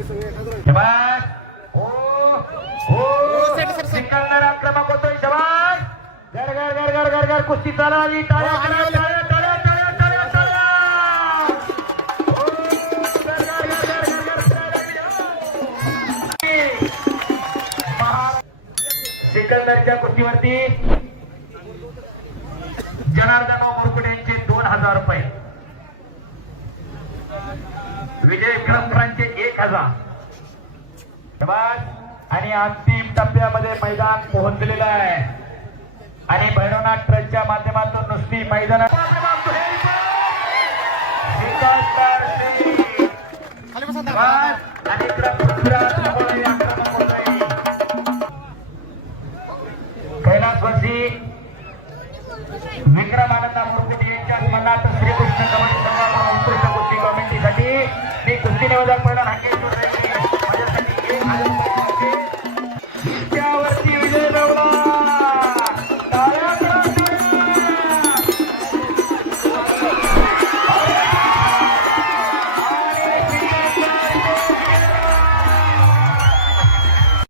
शबाश हो हो सिकंदर आक्रमक होतोय शबाश घर घर घर घर घर घर कुस्ती चालवावी टाळ्या टाळ्या टाळ्या टाळ्या टाळ्या टाळ्या टाळ्या हो घर घर घर घर घर सिकंदरच्या कुस्तीवरती जनार्दन मुरकुटे यांचे 2000 रुपये विजय विक्रमकरांचे 1000 आणि अंतिम टप्प्यामध्ये मैदान पोहोचलेलं आहे आणि भैरवनाथ ट्रस्टच्या माध्यमातून नुसती मैदानात कैलासवासी विक्रमानंद मुरकुटे यांच्या मनात श्रीकृष्ण कबड्डी संघाच्या उत्कृष्ट कुस्ती कमिटीसाठी मी कुस्ती नियोजक पहिला नागेश्वर